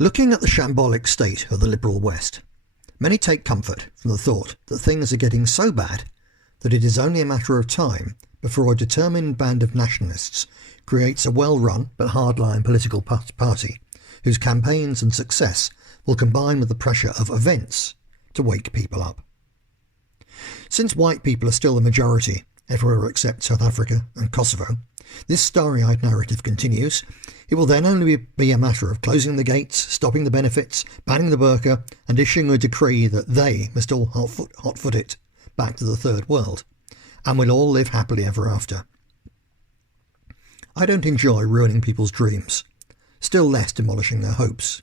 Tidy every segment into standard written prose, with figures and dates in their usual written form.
Looking at the shambolic state of the liberal West, many take comfort from the thought that things are getting so bad that it is only a matter of time before a determined band of nationalists creates a well-run but hardline political party whose campaigns and success will combine with the pressure of events to wake people up. Since white people are still the majority everywhere except South Africa and Kosovo, this starry-eyed narrative continues. It will then only be a matter of closing the gates, stopping the benefits, banning the burqa, and issuing a decree that they must all hot-foot it back to the third world, and we'll all live happily ever after. I don't enjoy ruining people's dreams, still less demolishing their hopes.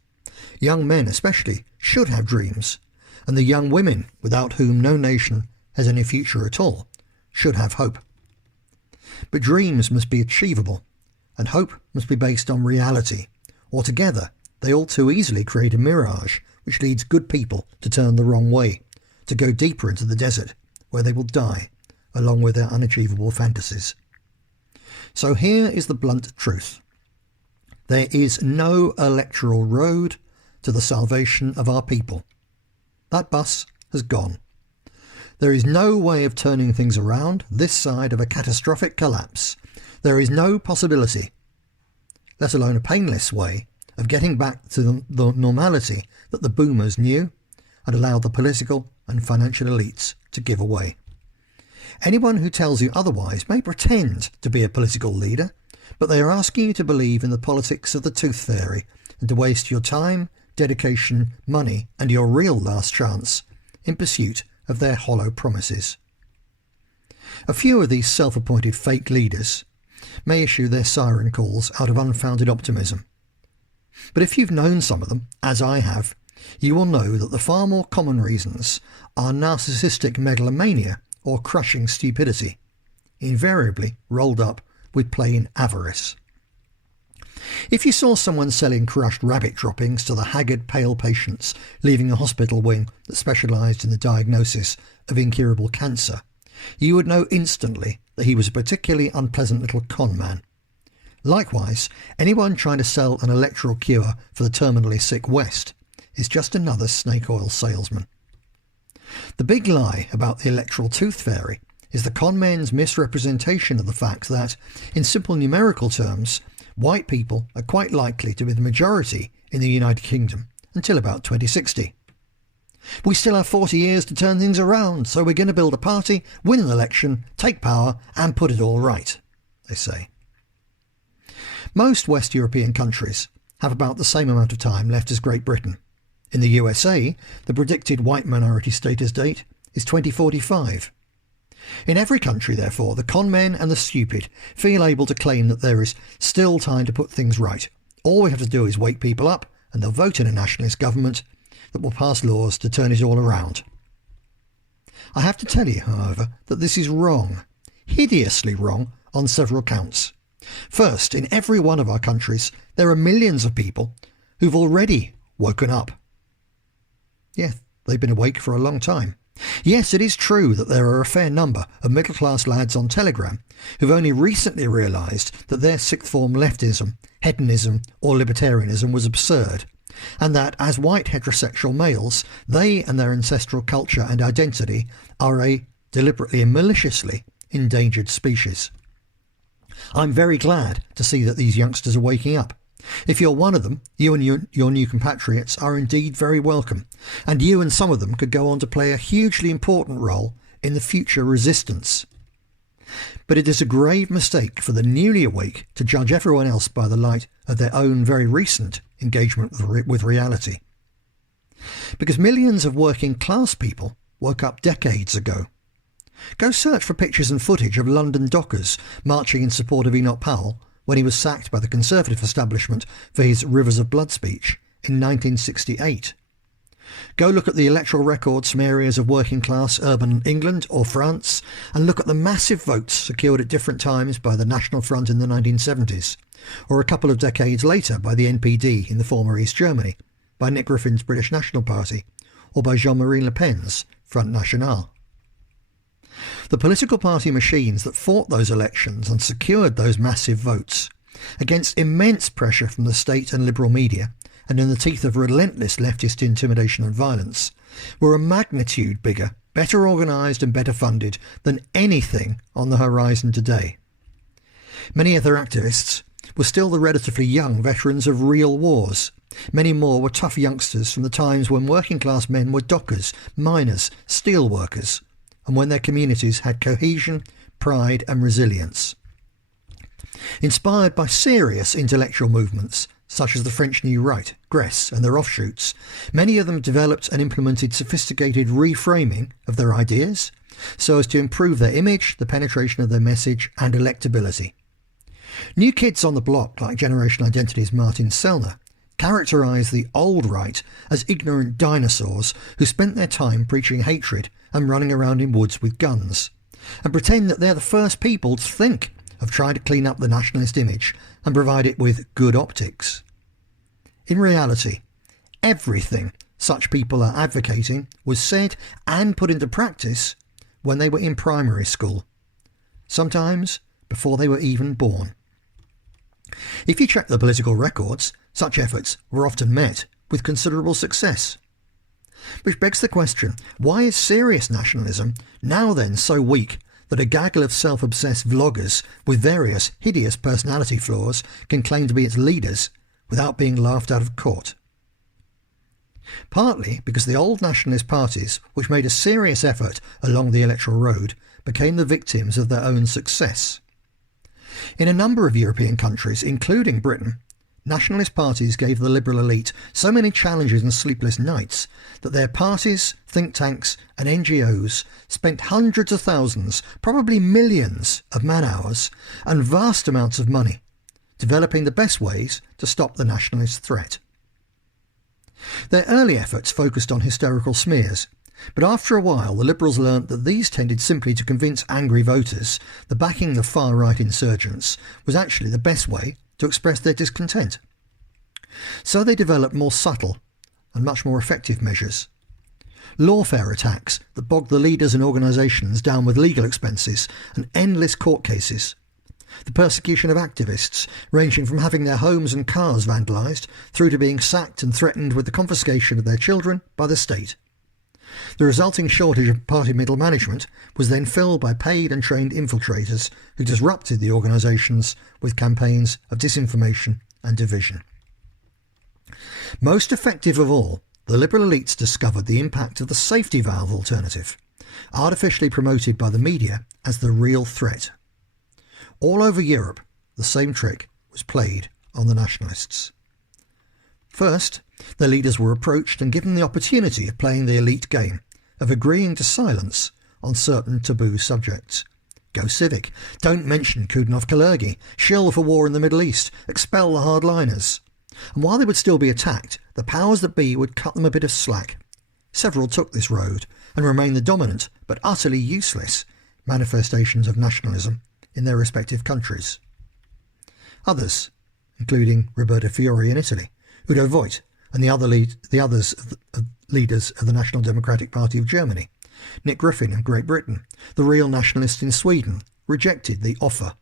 Young men especially should have dreams, and the young women, without whom no nation has any future at all, should have hope. But dreams must be achievable, and hope must be based on reality, or together they all too easily create a mirage which leads good people to turn the wrong way, to go deeper into the desert, where they will die, along with their unachievable fantasies. So here is the blunt truth. There is no electoral road to the salvation of our people. That bus has gone. There is no way of turning things around this side of a catastrophic collapse. There is no possibility, let alone a painless way, of getting back to the normality that the boomers knew and allowed the political and financial elites to give away. Anyone who tells you otherwise may pretend to be a political leader, but they are asking you to believe in the politics of the tooth fairy and to waste your time, dedication, money and your real last chance in pursuit of their hollow promises. A few of these self-appointed fake leaders may issue their siren calls out of unfounded optimism. But if you've known some of them, as I have, you will know that the far more common reasons are narcissistic megalomania or crushing stupidity, invariably rolled up with plain avarice. If you saw someone selling crushed rabbit droppings to the haggard, pale patients leaving a hospital wing that specialised in the diagnosis of incurable cancer, you would know instantly that he was a particularly unpleasant little con man. Likewise, anyone trying to sell an electoral cure for the terminally sick West is just another snake oil salesman. The big lie about the electoral tooth fairy is the con men's misrepresentation of the fact that, in simple numerical terms, white people are quite likely to be the majority in the United Kingdom until about 2060. We still have 40 years to turn things around, so we're going to build a party, win an election, take power and put it all right, they say. Most West European countries have about the same amount of time left as Great Britain. In the USA, the predicted white minority status date is 2045. In every country, therefore, the con men and the stupid feel able to claim that there is still time to put things right. All we have to do is wake people up and they'll vote in a nationalist government that will pass laws to turn it all around. I have to tell you, however, that this is wrong, hideously wrong on several counts. First, in every one of our countries, there are millions of people who've already woken up. Yeah, they've been awake for a long time. Yes, it is true that there are a fair number of middle-class lads on Telegram who've only recently realised that their sixth form leftism, hedonism or libertarianism was absurd, and that as white heterosexual males, they and their ancestral culture and identity are a deliberately and maliciously endangered species. I'm very glad to see that these youngsters are waking up. If you're one of them, you and your new compatriots are indeed very welcome, and you and some of them could go on to play a hugely important role in the future resistance. But it is a grave mistake for the newly awake to judge everyone else by the light of their own very recent engagement with reality. Because millions of working class people woke up decades ago. Go search for pictures and footage of London dockers marching in support of Enoch Powell when he was sacked by the Conservative establishment for his Rivers of Blood speech in 1968. Go look at the electoral records from areas of working class urban England or France, and look at the massive votes secured at different times by the National Front in the 1970s, or a couple of decades later by the NPD in the former East Germany, by Nick Griffin's British National Party, or by Jean-Marie Le Pen's Front National. The political party machines that fought those elections and secured those massive votes, against immense pressure from the state and liberal media, and in the teeth of relentless leftist intimidation and violence, were a magnitude bigger, better organised and better funded than anything on the horizon today. Many of their activists were still the relatively young veterans of real wars. Many more were tough youngsters from the times when working class men were dockers, miners, steel workers, and when their communities had cohesion, pride and resilience. Inspired by serious intellectual movements such as the French New Right, Grèce and their offshoots, many of them developed and implemented sophisticated reframing of their ideas so as to improve their image, the penetration of their message and electability. New kids on the block like Generation Identity's Martin Sellner characterise the old right as ignorant dinosaurs who spent their time preaching hatred and running around in woods with guns, and pretend that they're the first people to think of trying to clean up the nationalist image and provide it with good optics. In reality, everything such people are advocating was said and put into practice when they were in primary school, sometimes before they were even born. If you check the political records, such efforts were often met with considerable success. Which begs the question, why is serious nationalism now then so weak that a gaggle of self-obsessed vloggers with various hideous personality flaws can claim to be its leaders without being laughed out of court? Partly because the old nationalist parties, which made a serious effort along the electoral road, became the victims of their own success. In a number of European countries, including Britain, nationalist parties gave the liberal elite so many challenges and sleepless nights that their parties, think tanks and NGOs spent hundreds of thousands, probably millions of man-hours and vast amounts of money developing the best ways to stop the nationalist threat. Their early efforts focused on hysterical smears, but after a while the Liberals learnt that these tended simply to convince angry voters that backing the far-right insurgents was actually the best way to express their discontent. So they developed more subtle and much more effective measures. Lawfare attacks that bogged the leaders and organisations down with legal expenses and endless court cases. The persecution of activists, ranging from having their homes and cars vandalised through to being sacked and threatened with the confiscation of their children by the state. The resulting shortage of party middle management was then filled by paid and trained infiltrators who disrupted the organisations with campaigns of disinformation and division. Most effective of all, the liberal elites discovered the impact of the safety valve alternative, artificially promoted by the media as the real threat. All over Europe, the same trick was played on the nationalists. First, their leaders were approached and given the opportunity of playing the elite game, of agreeing to silence on certain taboo subjects. Go civic, don't mention Kudinov-Kalergi, shill for war in the Middle East, expel the hardliners. And while they would still be attacked, the powers that be would cut them a bit of slack. Several took this road and remained the dominant but utterly useless manifestations of nationalism in their respective countries. Others, including Roberto Fiore in Italy, Udo Voigt and the leaders of the National Democratic Party of Germany, Nick Griffin of Great Britain, the real nationalists in Sweden, rejected the offer.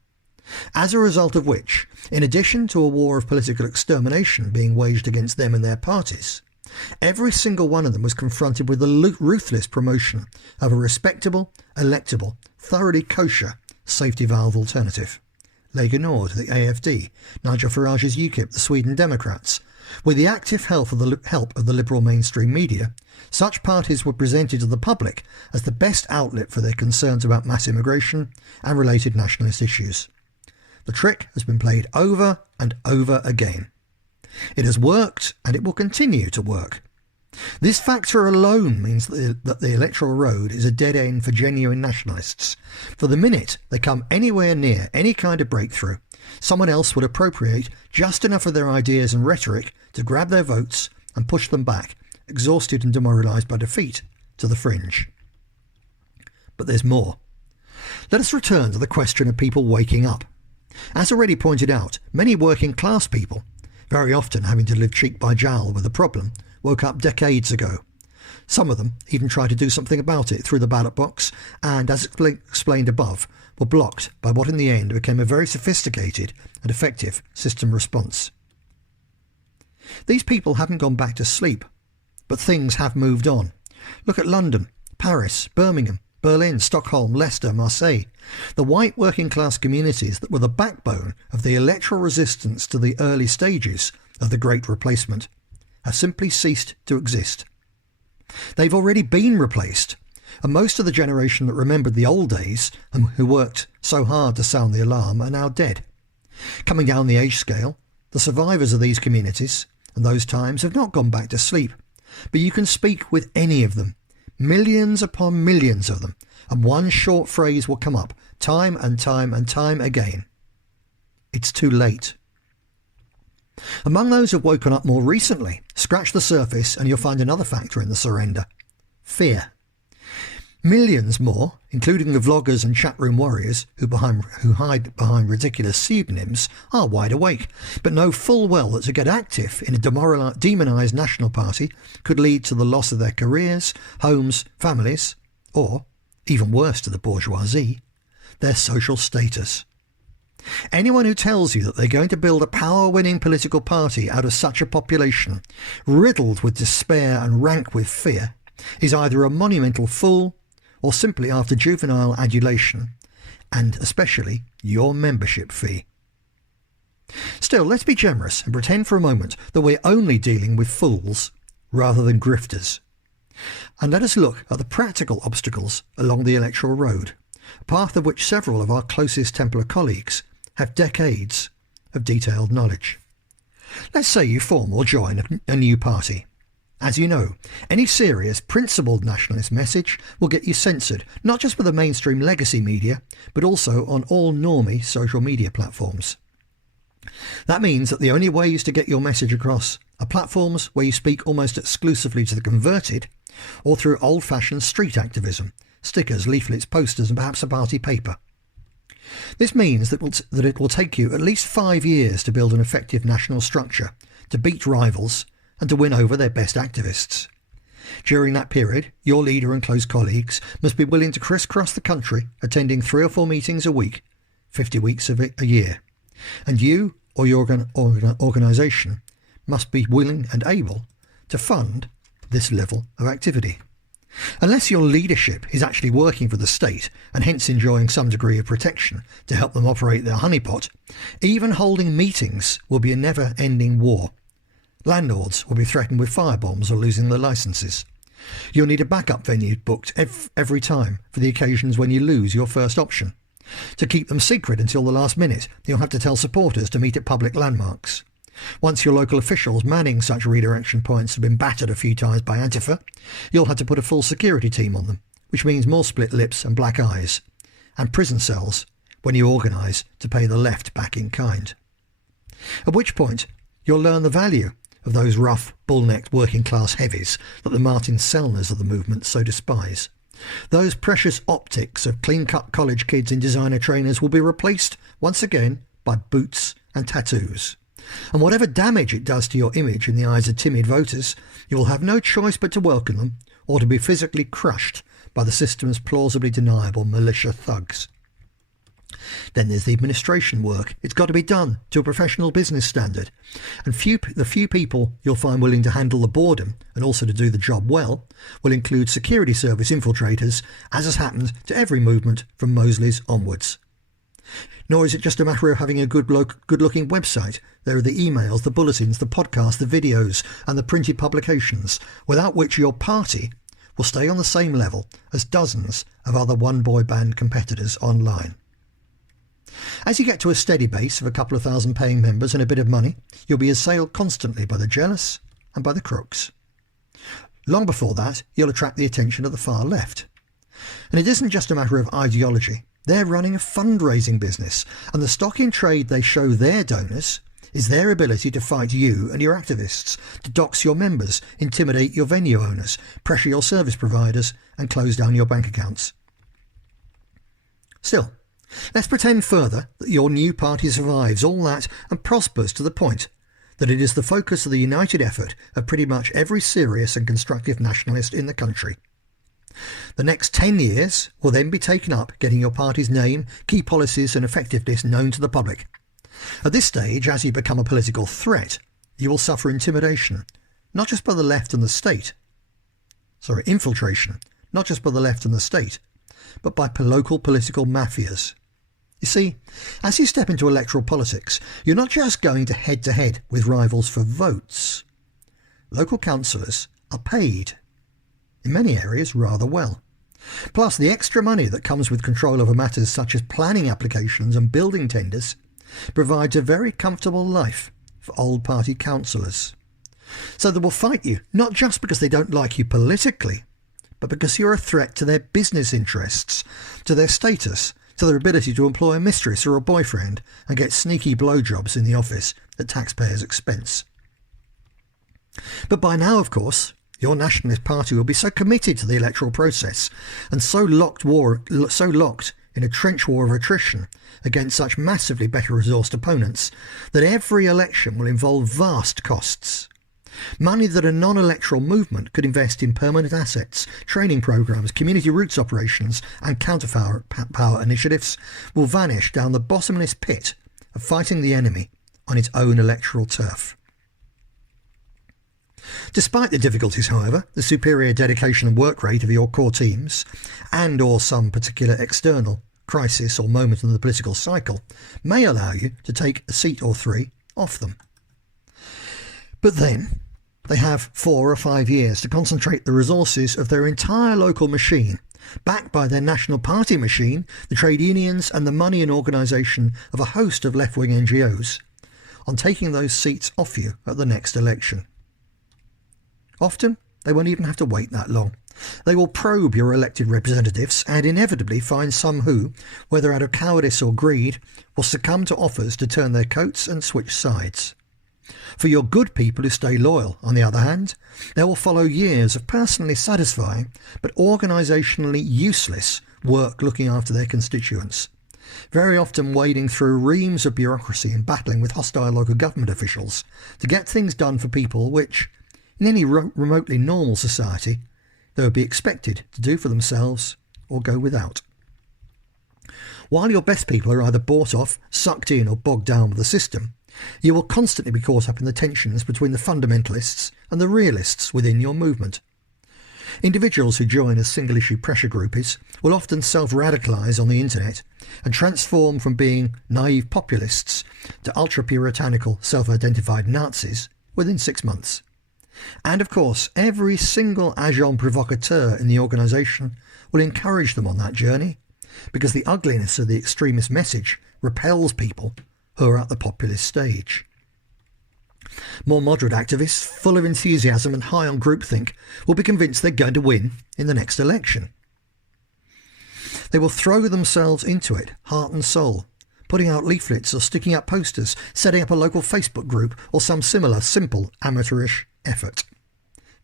As a result of which, in addition to a war of political extermination being waged against them and their parties, every single one of them was confronted with the ruthless promotion of a respectable, electable, thoroughly kosher safety valve alternative. Lega Nord, the AFD, Nigel Farage's UKIP, the Sweden Democrats. With the active help of the liberal mainstream media, such parties were presented to the public as the best outlet for their concerns about mass immigration and related nationalist issues. The trick has been played over and over again. It has worked and it will continue to work. This factor alone means that the electoral road is a dead end for genuine nationalists. For the minute they come anywhere near any kind of breakthrough, someone else would appropriate just enough of their ideas and rhetoric to grab their votes and push them back, exhausted and demoralised by defeat, to the fringe. But there's more. Let us return to the question of people waking up. As already pointed out, many working class people, very often having to live cheek by jowl with the problem, woke up decades ago. Some of them even tried to do something about it through the ballot box and, as explained above, were blocked by what in the end became a very sophisticated and effective system response. These people haven't gone back to sleep, but things have moved on. Look at London, Paris, Birmingham, Berlin, Stockholm, Leicester, Marseille. The white working class communities that were the backbone of the electoral resistance to the early stages of the Great Replacement have simply ceased to exist. They've already been replaced, and most of the generation that remembered the old days and who worked so hard to sound the alarm are now dead. Coming down the age scale, the survivors of these communities and those times have not gone back to sleep, but you can speak with any of them, millions upon millions of them, and one short phrase will come up time and time and time again. It's too late. Among those who've woken up more recently, scratch the surface and you'll find another factor in the surrender: fear. Millions more, including the vloggers and chatroom warriors who hide behind ridiculous pseudonyms, are wide awake, but know full well that to get active in a demonised national party could lead to the loss of their careers, homes, families, or, even worse to the bourgeoisie, their social status. Anyone who tells you that they're going to build a power-winning political party out of such a population, riddled with despair and rank with fear, is either a monumental fool or simply after juvenile adulation, and especially your membership fee. Still, let's be generous and pretend for a moment that we're only dealing with fools rather than grifters. And let us look at the practical obstacles along the electoral road, a path of which several of our closest Templar colleagues have decades of detailed knowledge. Let's say you form or join a new party. As you know, any serious, principled nationalist message will get you censored, not just by the mainstream legacy media, but also on all normie social media platforms. That means that the only ways to get your message across are platforms where you speak almost exclusively to the converted, or through old-fashioned street activism, stickers, leaflets, posters, and perhaps a party paper. This means that it will take you at least 5 years to build an effective national structure, to beat rivals, and to win over their best activists. During that period, your leader and close colleagues must be willing to crisscross the country, attending 3 or 4 meetings a week, 50 weeks of a year. And you or your organisation must be willing and able to fund this level of activity. Unless your leadership is actually working for the state and hence enjoying some degree of protection to help them operate their honeypot, even holding meetings will be a never-ending war. Landlords will be threatened with firebombs or losing their licences. You'll need a backup venue booked every time for the occasions when you lose your first option. To keep them secret until the last minute, you'll have to tell supporters to meet at public landmarks. Once your local officials manning such redirection points have been battered a few times by Antifa, you'll have to put a full security team on them, which means more split lips and black eyes, and prison cells when you organise to pay the left back in kind. At which point, you'll learn the value of those rough, bull-necked working-class heavies that the Martin Sellners of the movement so despise. Those precious optics of clean-cut college kids in designer trainers will be replaced once again by boots and tattoos. And whatever damage it does to your image in the eyes of timid voters, you will have no choice but to welcome them, or to be physically crushed by the system's plausibly deniable militia thugs. Then there's the administration work. It's got to be done to a professional business standard. And the few people you'll find willing to handle the boredom and also to do the job well will include security service infiltrators, as has happened to every movement from Mosley's onwards. Nor is it just a matter of having a good-looking website. There are the emails, the bulletins, the podcasts, the videos, and the printed publications, without which your party will stay on the same level as dozens of other one-boy band competitors online. As you get to a steady base of a couple of thousand paying members and a bit of money, you'll be assailed constantly by the jealous and by the crooks. Long before that, you'll attract the attention of the far left. And it isn't just a matter of ideology. They're running a fundraising business, and the stock in trade they show their donors is their ability to fight you and your activists, to dox your members, intimidate your venue owners, pressure your service providers, and close down your bank accounts. Still, let's pretend further that your new party survives all that and prospers to the point that it is the focus of the united effort of pretty much every serious and constructive nationalist in the country. The next 10 years will then be taken up getting your party's name, key policies and effectiveness known to the public. At this stage, as you become a political threat, You will suffer intimidation, not just by the left and the state. Infiltration, not just by the left and the state, but by local political mafias. You see, as you step into electoral politics, you're not just going to head with rivals for votes. Local councillors are paid, in many areas rather well. Plus, the extra money that comes with control over matters such as planning applications and building tenders provides a very comfortable life for old party councillors. So they will fight you, not just because they don't like you politically, but because you're a threat to their business interests, to their status, to their ability to employ a mistress or a boyfriend and get sneaky blowjobs in the office at taxpayers' expense. But by now, of course, your Nationalist Party will be so committed to the electoral process and so locked in a trench war of attrition against such massively better resourced opponents that every election will involve vast costs. Money that a non-electoral movement could invest in permanent assets, training programs, community roots operations and counterpower initiatives will vanish down the bottomless pit of fighting the enemy on its own electoral turf. Despite the difficulties, however, the superior dedication and work rate of your core teams, and or some particular external crisis or moment in the political cycle, may allow you to take a seat or three off them. But then they have 4 or 5 years to concentrate the resources of their entire local machine, backed by their national party machine, the trade unions and the money and organisation of a host of left-wing NGOs, on taking those seats off you at the next election. Often, they won't even have to wait that long. They will probe your elected representatives and inevitably find some who, whether out of cowardice or greed, will succumb to offers to turn their coats and switch sides. For your good people who stay loyal, on the other hand, there will follow years of personally satisfying but organisationally useless work looking after their constituents, very often wading through reams of bureaucracy and battling with hostile local government officials to get things done for people which, in any remotely normal society, they would be expected to do for themselves or go without. While your best people are either bought off, sucked in or bogged down with the system, you will constantly be caught up in the tensions between the fundamentalists and the realists within your movement. Individuals who join as single-issue pressure groupies will often self-radicalise on the internet and transform from being naive populists to ultra-puritanical self-identified Nazis within 6 months. And of course, every single agent provocateur in the organisation will encourage them on that journey, because the ugliness of the extremist message repels people who are at the populist stage. More moderate activists, full of enthusiasm and high on groupthink, will be convinced they're going to win in the next election. They will throw themselves into it, heart and soul, putting out leaflets or sticking up posters, setting up a local Facebook group or some similar simple amateurish effort.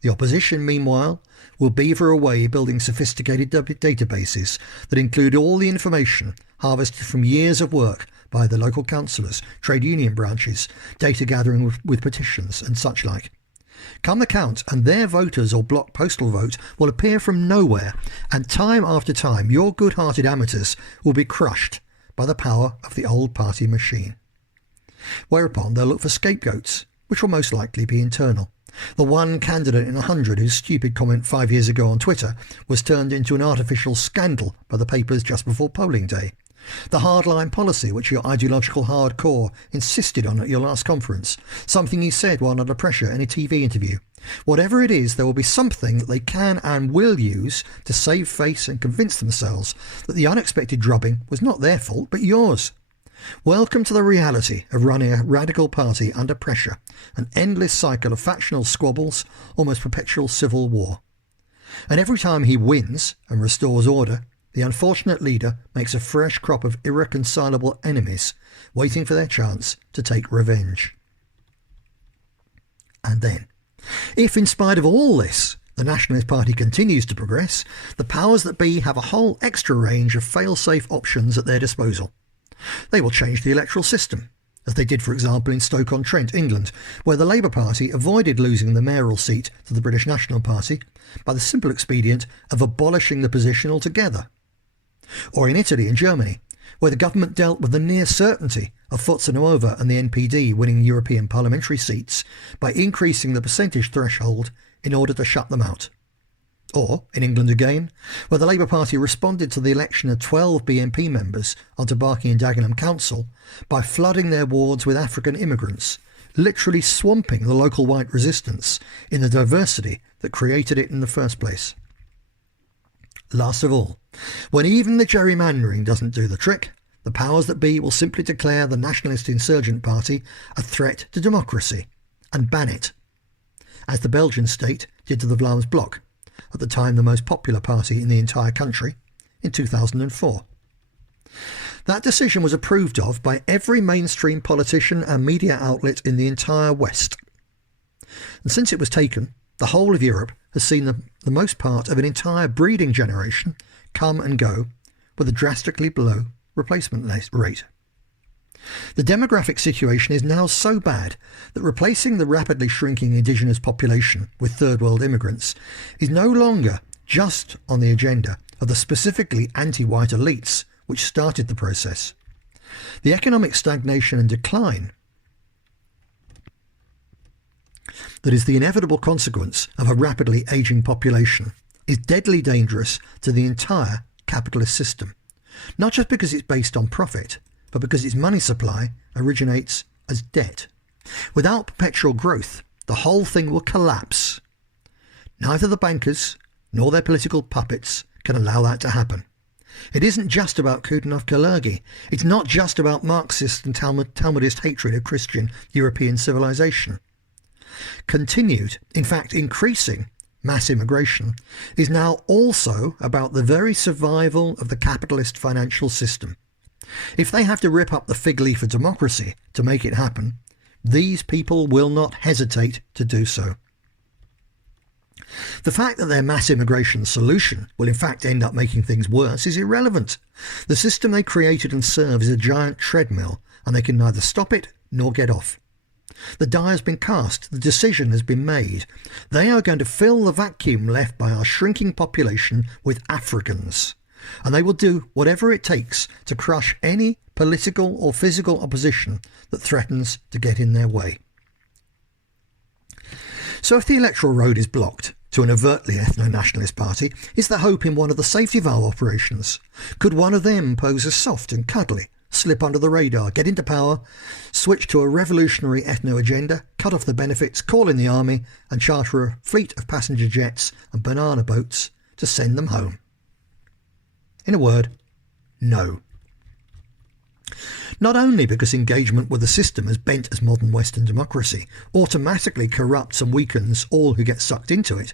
The opposition, meanwhile, will beaver away building sophisticated databases that include all the information harvested from years of work by the local councillors, trade union branches, data gathering with petitions and such like. Come the count, and their voters or block postal vote will appear from nowhere, and time after time your good-hearted amateurs will be crushed by the power of the old party machine. Whereupon they'll look for scapegoats, which will most likely be internal. The one candidate in 100 whose stupid comment 5 years ago on Twitter was turned into an artificial scandal by the papers just before polling day. The hardline policy which your ideological hardcore insisted on at your last conference. Something you said while under pressure in a TV interview. Whatever it is, there will be something that they can and will use to save face and convince themselves that the unexpected drubbing was not their fault but yours. Welcome to the reality of running a radical party under pressure, an endless cycle of factional squabbles, almost perpetual civil war. And every time he wins and restores order, the unfortunate leader makes a fresh crop of irreconcilable enemies, waiting for their chance to take revenge. And then, if in spite of all this, the Nationalist Party continues to progress, the powers that be have a whole extra range of fail-safe options at their disposal. They will change the electoral system, as they did, for example, in Stoke-on-Trent, England, where the Labour Party avoided losing the mayoral seat to the British National Party by the simple expedient of abolishing the position altogether. Or in Italy and Germany, where the government dealt with the near certainty of Forza-Nuova and the NPD winning European parliamentary seats by increasing the percentage threshold in order to shut them out. Or, in England again, where the Labour Party responded to the election of 12 BNP members onto Barking and Dagenham Council by flooding their wards with African immigrants, literally swamping the local white resistance in the diversity that created it in the first place. Last of all, when even the gerrymandering doesn't do the trick, the powers that be will simply declare the Nationalist Insurgent Party a threat to democracy and ban it, as the Belgian state did to the Vlaams Blok, at the time the most popular party in the entire country, in 2004. That decision was approved of by every mainstream politician and media outlet in the entire West. And since it was taken, the whole of Europe has seen the most part of an entire breeding generation come and go with a drastically below replacement rate. The demographic situation is now so bad that replacing the rapidly shrinking indigenous population with third world immigrants is no longer just on the agenda of the specifically anti-white elites which started the process. The economic stagnation and decline that is the inevitable consequence of a rapidly ageing population is deadly dangerous to the entire capitalist system, not just because it's based on profit, but because its money supply originates as debt. Without perpetual growth, the whole thing will collapse. Neither the bankers nor their political puppets can allow that to happen. It isn't just about Kudinov-Kalergi. It's not just about Marxist and Talmudist hatred of Christian European civilization. Continued, in fact increasing, mass immigration is now also about the very survival of the capitalist financial system. If they have to rip up the fig leaf of democracy to make it happen, these people will not hesitate to do so. The fact that their mass immigration solution will in fact end up making things worse is irrelevant. The system they created and serve is a giant treadmill, and they can neither stop it nor get off. The die has been cast, the decision has been made. They are going to fill the vacuum left by our shrinking population with Africans, and they will do whatever it takes to crush any political or physical opposition that threatens to get in their way. So if the electoral road is blocked to an overtly ethno-nationalist party, is there hope in one of the safety valve operations? Could one of them pose as soft and cuddly, slip under the radar, get into power, switch to a revolutionary ethno-agenda, cut off the benefits, call in the army and charter a fleet of passenger jets and banana boats to send them home? In a word, no. Not only because engagement with the system as bent as modern Western democracy automatically corrupts and weakens all who get sucked into it,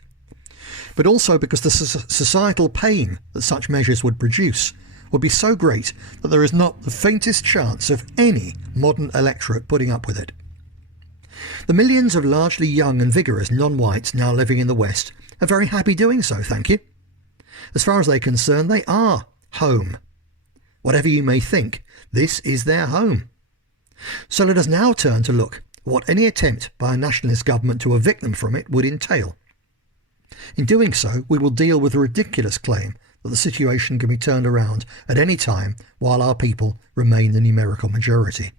but also because the societal pain that such measures would produce would be so great that there is not the faintest chance of any modern electorate putting up with it. The millions of largely young and vigorous non-whites now living in the West are very happy doing so, thank you. As far as they're concerned, they are home. Whatever you may think, this is their home. So let us now turn to look what any attempt by a nationalist government to evict them from it would entail. In doing so, we will deal with the ridiculous claim that the situation can be turned around at any time while our people remain the numerical majority.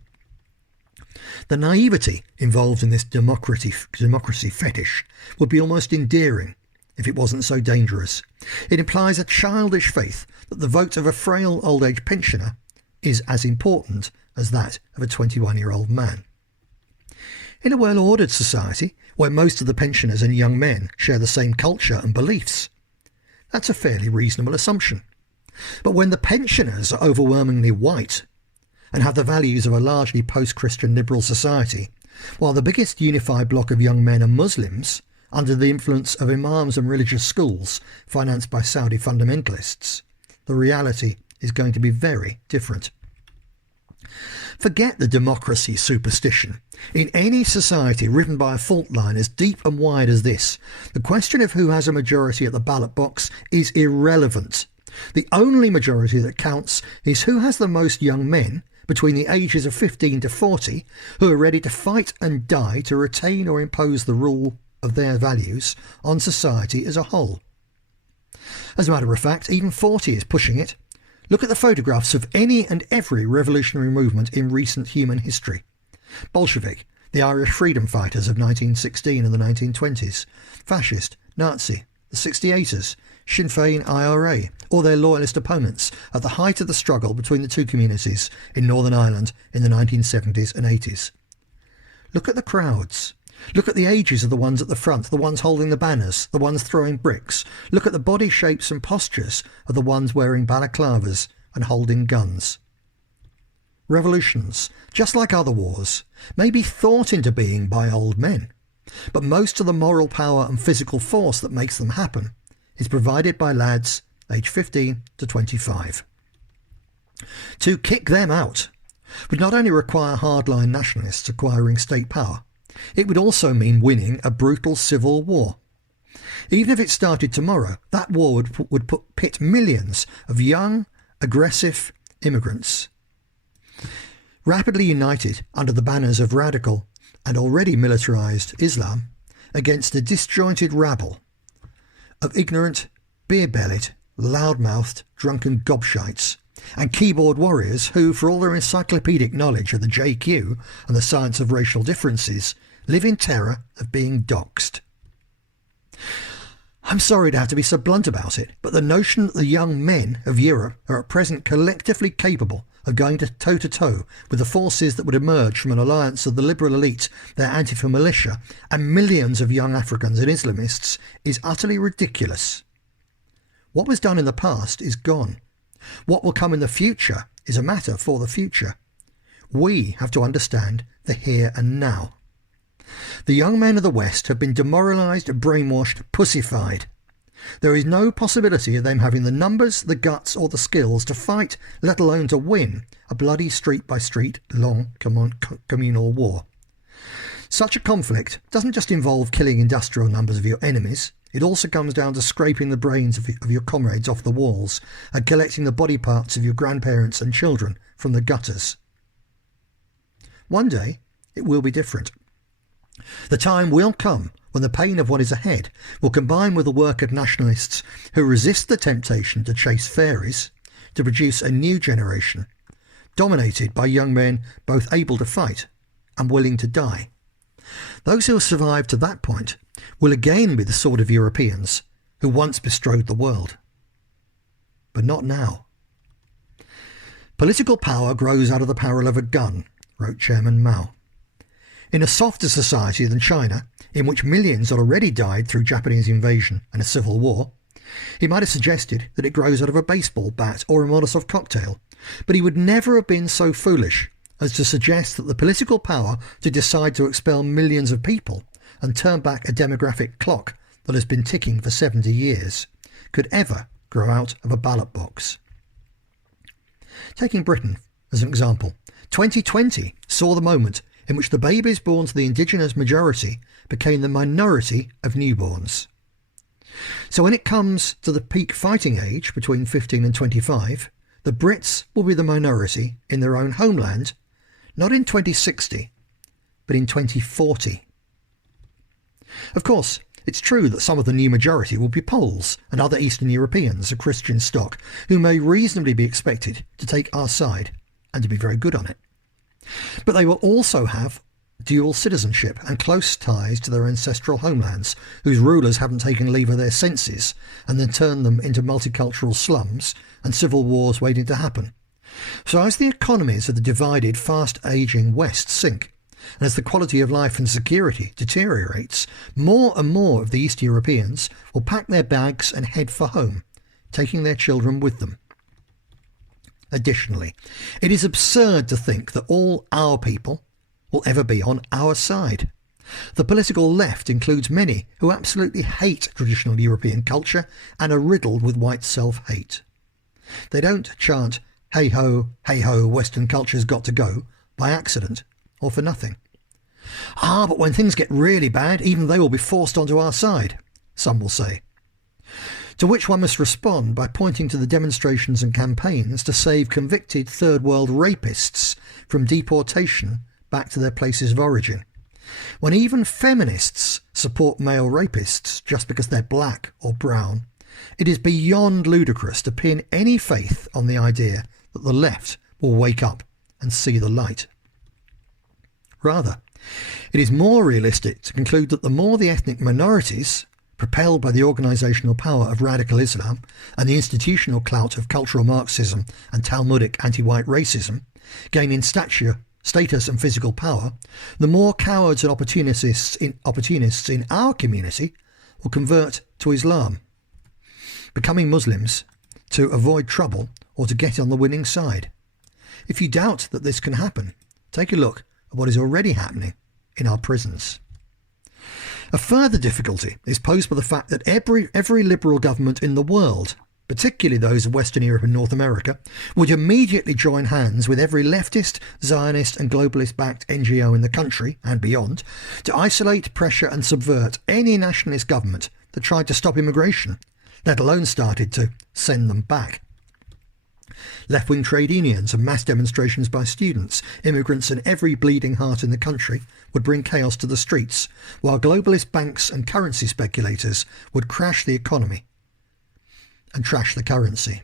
The naivety involved in this democracy fetish would be almost endearing if it wasn't so dangerous. It implies a childish faith that the vote of a frail old age pensioner is as important as that of a 21-year-old man. In a well-ordered society, where most of the pensioners and young men share the same culture and beliefs, that's a fairly reasonable assumption. But when the pensioners are overwhelmingly white and have the values of a largely post-Christian liberal society, while the biggest unified block of young men are Muslims, under the influence of imams and religious schools financed by Saudi fundamentalists, the reality is going to be very different. Forget the democracy superstition. In any society riven by a fault line as deep and wide as this, the question of who has a majority at the ballot box is irrelevant. The only majority that counts is who has the most young men between the ages of 15 to 40 who are ready to fight and die to retain or impose the rule of their values on society as a whole. As a matter of fact, even 40 is pushing it. Look at the photographs of any and every revolutionary movement in recent human history. Bolshevik, the Irish freedom fighters of 1916 and the 1920s, fascist, Nazi, the 68ers, Sinn Féin IRA, or their loyalist opponents at the height of the struggle between the two communities in Northern Ireland in the 1970s and 80s. Look at the crowds. Look at the ages of the ones at the front, the ones holding the banners, the ones throwing bricks. Look at the body shapes and postures of the ones wearing balaclavas and holding guns. Revolutions, just like other wars, may be thought into being by old men, but most of the moral power and physical force that makes them happen is provided by lads aged 15 to 25. To kick them out would not only require hardline nationalists acquiring state power, it would also mean winning a brutal civil war. Even if it started tomorrow, that war would pit millions of young, aggressive immigrants, rapidly united under the banners of radical and already militarised Islam, against a disjointed rabble of ignorant, beer-bellied, loud-mouthed, drunken gobshites and keyboard warriors who, for all their encyclopedic knowledge of the JQ and the science of racial differences, live in terror of being doxed. I'm sorry to have to be so blunt about it, but the notion that the young men of Europe are at present collectively capable of going toe-to-toe with the forces that would emerge from an alliance of the liberal elite, their Antifa militia, and millions of young Africans and Islamists is utterly ridiculous. What was done in the past is gone. What will come in the future is a matter for the future. We have to understand the here and now. The young men of the West have been demoralised, brainwashed, pussified. There is no possibility of them having the numbers, the guts or the skills to fight, let alone to win, a bloody street-by-street, long communal war. Such a conflict doesn't just involve killing industrial numbers of your enemies. It also comes down to scraping the brains of your comrades off the walls and collecting the body parts of your grandparents and children from the gutters. One day it will be different. The time will come when the pain of what is ahead will combine with the work of nationalists who resist the temptation to chase fairies to produce a new generation, dominated by young men both able to fight and willing to die. Those who have survived to that point will again be the sort of Europeans who once bestrode the world. But not now. Political power grows out of the barrel of a gun, wrote Chairman Mao. In a softer society than China, in which millions had already died through Japanese invasion and a civil war, he might have suggested that it grows out of a baseball bat or a Molotov cocktail, but he would never have been so foolish as to suggest that the political power to decide to expel millions of people and turn back a demographic clock that has been ticking for 70 years could ever grow out of a ballot box. Taking Britain as an example, 2020 saw the moment in which the babies born to the indigenous majority became the minority of newborns. So when it comes to the peak fighting age between 15 and 25, the Brits will be the minority in their own homeland, not in 2060, but in 2040. Of course, it's true that some of the new majority will be Poles and other Eastern Europeans of Christian stock who may reasonably be expected to take our side and to be very good on it. But they will also have dual citizenship and close ties to their ancestral homelands, whose rulers haven't taken leave of their senses and then turned them into multicultural slums and civil wars waiting to happen. So as the economies of the divided, fast-ageing West sink, and as the quality of life and security deteriorates, more and more of the East Europeans will pack their bags and head for home, taking their children with them. Additionally, it is absurd to think that all our people will ever be on our side. The political left includes many who absolutely hate traditional European culture and are riddled with white self-hate. They don't chant, hey ho, Western culture's got to go, by accident or for nothing. But when things get really bad, even they will be forced onto our side, some will say. To which one must respond by pointing to the demonstrations and campaigns to save convicted third world rapists from deportation back to their places of origin, when even feminists support male rapists just because they're black or brown, It is beyond ludicrous to pin any faith on the idea that the left will wake up and see the light. Rather, it is more realistic to conclude that the more the ethnic minorities, propelled by the organisational power of radical Islam and the institutional clout of cultural Marxism and Talmudic anti-white racism, gain in status and physical power, the more cowards and opportunists in our community will convert to Islam, becoming Muslims to avoid trouble or to get on the winning side. If you doubt that this can happen, take a look at what is already happening in our prisons. A further difficulty is posed by the fact that every liberal government in the world, particularly those of Western Europe and North America, would immediately join hands with every leftist, Zionist and globalist-backed NGO in the country and beyond to isolate, pressure and subvert any nationalist government that tried to stop immigration, let alone started to send them back. Left-wing trade unions and mass demonstrations by students, immigrants and every bleeding heart in the country would bring chaos to the streets, while globalist banks and currency speculators would crash the economy and trash the currency.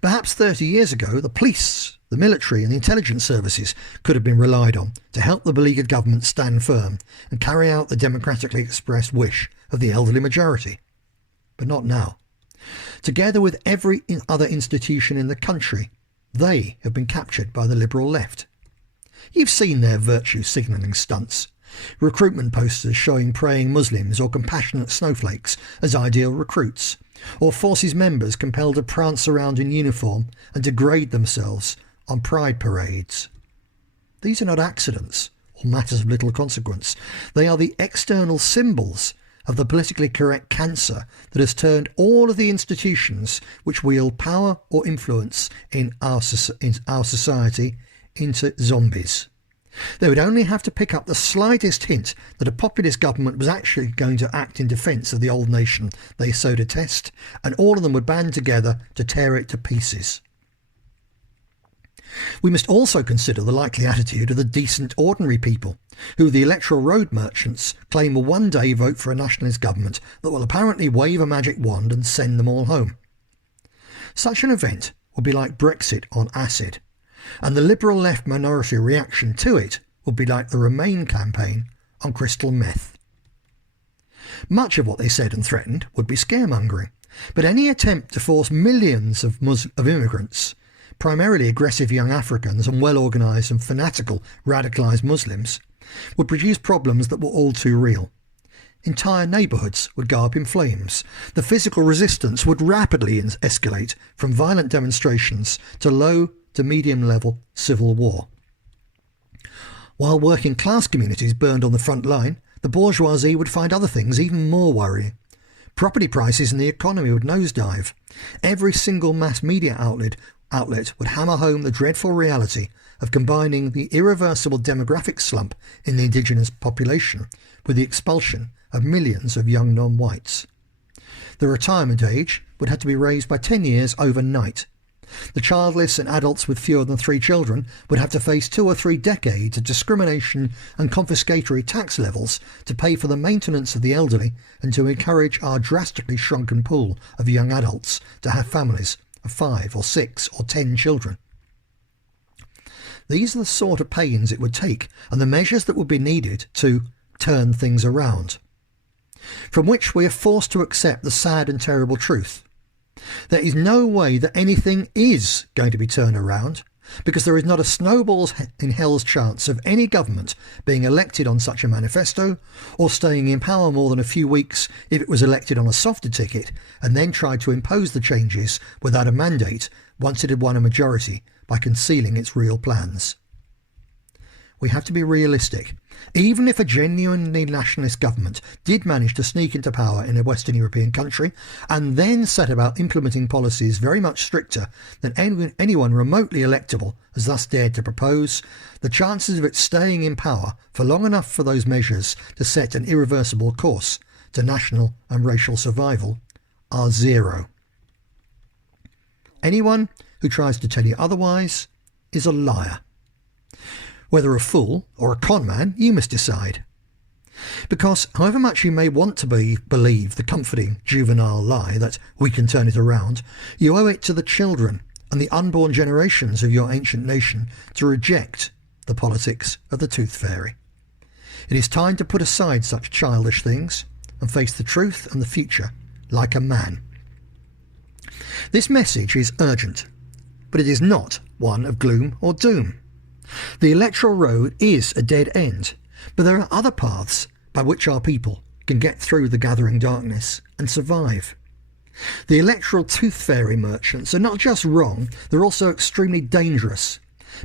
Perhaps 30 years ago, the police, the military and the intelligence services could have been relied on to help the beleaguered government stand firm and carry out the democratically expressed wish of the elderly majority. But not now. Together with every other institution in the country, they have been captured by the liberal left. You've seen their virtue signalling stunts, recruitment posters showing praying Muslims or compassionate snowflakes as ideal recruits, or forces members compelled to prance around in uniform and degrade themselves on pride parades. These are not accidents or matters of little consequence. They are the external symbols of the politically correct cancer that has turned all of the institutions which wield power or influence in our society into zombies. They would only have to pick up the slightest hint that a populist government was actually going to act in defence of the old nation they so detest, and all of them would band together to tear it to pieces. We must also consider the likely attitude of the decent ordinary people, who the electoral road merchants claim will one day vote for a nationalist government that will apparently wave a magic wand and send them all home. Such an event would be like Brexit on acid, and the liberal left minority reaction to it would be like the Remain campaign on crystal meth. Much of what they said and threatened would be scaremongering, but any attempt to force millions of immigrants, primarily aggressive young Africans and well-organised and fanatical radicalised Muslims, would produce problems that were all too real. Entire neighbourhoods would go up in flames. The physical resistance would rapidly escalate from violent demonstrations to low to medium-level civil war. While working-class communities burned on the front line, the bourgeoisie would find other things even more worrying. Property prices and the economy would nosedive. Every single mass media outlet would hammer home the dreadful reality of combining the irreversible demographic slump in the indigenous population with the expulsion of millions of young non-whites. The retirement age would have to be raised by 10 years overnight. The childless and adults with fewer than 3 children would have to face 2 or 3 decades of discrimination and confiscatory tax levels to pay for the maintenance of the elderly and to encourage our drastically shrunken pool of young adults to have families of 5 or 6 or 10 children. These are the sort of pains it would take and the measures that would be needed to turn things around, from which we are forced to accept the sad and terrible truth. There is no way that anything is going to be turned around, because there is not a snowball's in hell's chance of any government being elected on such a manifesto or staying in power more than a few weeks if it was elected on a softer ticket and then tried to impose the changes without a mandate once it had won a majority by concealing its real plans. We have to be realistic. Even if a genuinely nationalist government did manage to sneak into power in a Western European country and then set about implementing policies very much stricter than anyone remotely electable has thus dared to propose, the chances of it staying in power for long enough for those measures to set an irreversible course to national and racial survival are zero. Anyone who tries to tell you otherwise is a liar. Whether a fool or a con man, you must decide. Because however much you may want to believe the comforting juvenile lie that we can turn it around, you owe it to the children and the unborn generations of your ancient nation to reject the politics of the tooth fairy. It is time to put aside such childish things and face the truth and the future like a man. This message is urgent, but it is not one of gloom or doom. The electoral road is a dead end, but there are other paths by which our people can get through the gathering darkness and survive. The electoral tooth fairy merchants are not just wrong, they're also extremely dangerous,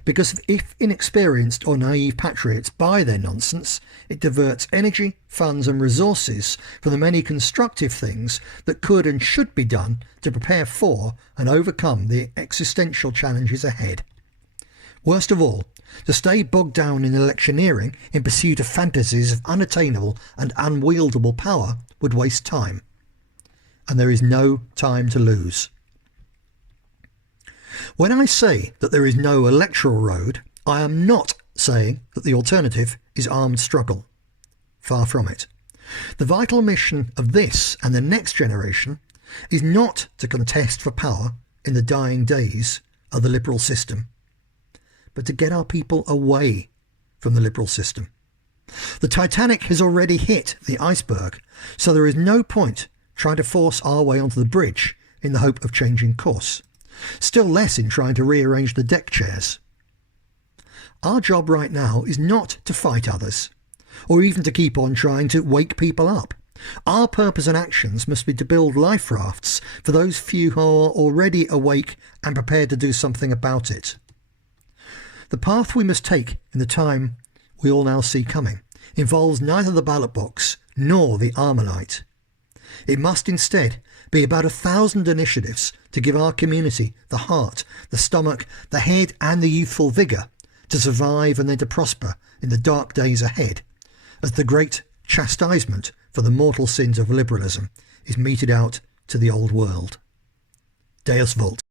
because if inexperienced or naive patriots buy their nonsense, it diverts energy, funds and resources from the many constructive things that could and should be done to prepare for and overcome the existential challenges ahead. Worst of all, to stay bogged down in electioneering in pursuit of fantasies of unattainable and unwieldable power would waste time. And there is no time to lose. When I say that there is no electoral road, I am not saying that the alternative is armed struggle. Far from it. The vital mission of this and the next generation is not to contest for power in the dying days of the liberal system, but to get our people away from the liberal system. The Titanic has already hit the iceberg, so there is no point trying to force our way onto the bridge in the hope of changing course. Still less in trying to rearrange the deck chairs. Our job right now is not to fight others, or even to keep on trying to wake people up. Our purpose and actions must be to build life rafts for those few who are already awake and prepared to do something about it. The path we must take in the time we all now see coming involves neither the ballot box nor the Armalite. It must instead be about 1,000 initiatives to give our community the heart, the stomach, the head and the youthful vigour to survive and then to prosper in the dark days ahead, as the great chastisement for the mortal sins of liberalism is meted out to the old world. Deus Vult.